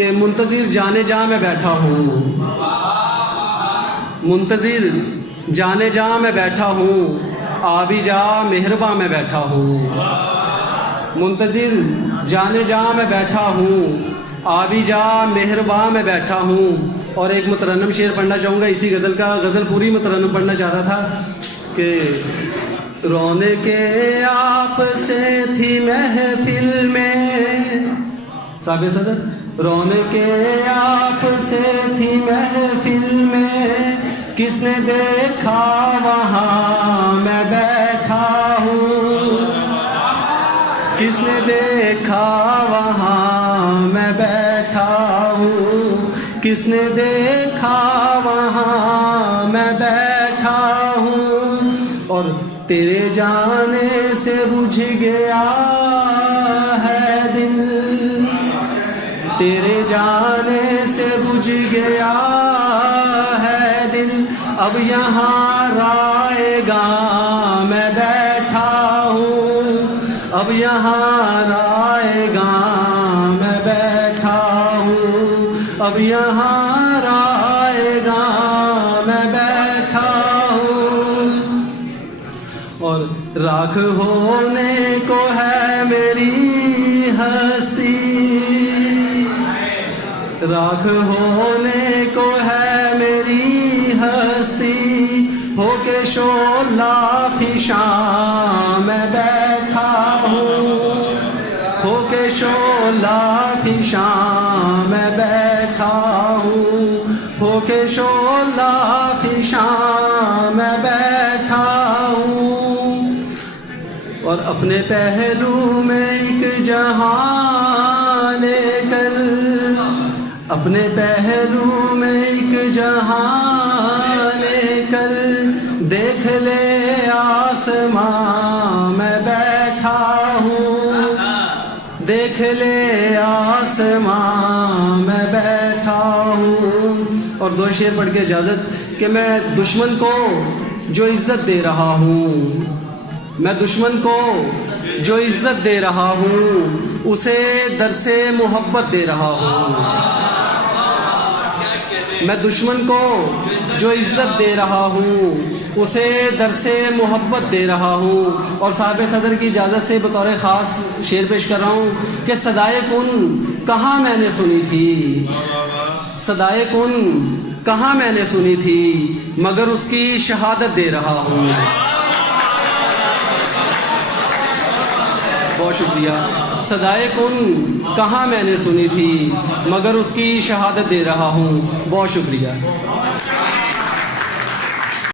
کہ منتظر جانے جہاں میں بیٹھا ہوں، منتظر جانے جہاں میں بیٹھا ہوں، آ بھی جا مہرباں میں بیٹھا ہوں، منتظر جانے جہاں میں بیٹھا ہوں، آ بھی جا مہرباں میں بیٹھا ہوں۔ اور ایک مترنم شعر پڑھنا چاہوں گا اسی غزل کا، غزل پوری مترنم پڑھنا چاہ رہا تھا کہ رونے کے آپ سے تھی محفل میں، صاحب صدر، رونے کے آپ سے تھی محفل میں، کس نے دیکھا وہاں میں بیٹھا ہوں، کس نے دیکھا وہاں میں بیٹھا ہوں، کس نے دیکھا وہاں میں بیٹھا ہوں۔ اور تیرے جانے سے بجھ گیا ہے دل، تیرے جانے سے بجھ گیا ہے دل، اب یہاں رائے گاں میں بیٹھا ہوں، اب یہاں رائے گاں میں بیٹھا ہوں، اب یہاں رائے گاں میں بیٹھا ہوں۔ اور راکھ ہونے کو ہے میری ہستی، راکھ ہونے کو ہے میری ہستی، ہو کے شعلہ فشاں میں بیٹھا ہوں، ہو کے شعلہ فشاں میں بیٹھا ہوں، ہو کے شعلہ فشاں میں بیٹھا ہوں۔ اور اپنے پہلو میں ایک جہاں لے کر، اپنے پہلو میں ایک جہاں لے کر، دیکھ لے آسماں میں بیٹھا ہوں، دیکھ لے آسماں میں بیٹھا ہوں۔ اور دو شعر پڑھ کے اجازت کہ میں دشمن کو جو عزت دے رہا ہوں، میں دشمن کو جو عزت دے رہا ہوں، اسے درس محبت دے رہا ہوں، میں دشمن کو جو عزت دے رہا ہوں، اسے درس محبت دے رہا ہوں۔ اور صاحب صدر کی اجازت سے بطور خاص شعر پیش کر رہا ہوں کہ صدائے کن کہاں میں نے سنی تھی، صدائے کن کہاں میں نے سنی تھی، مگر اس کی شہادت دے رہا ہوں۔ بہت شکریہ۔ صدائے کن کہاں میں نے سنی تھی، مگر اس کی شہادت دے رہا ہوں۔ بہت شکریہ۔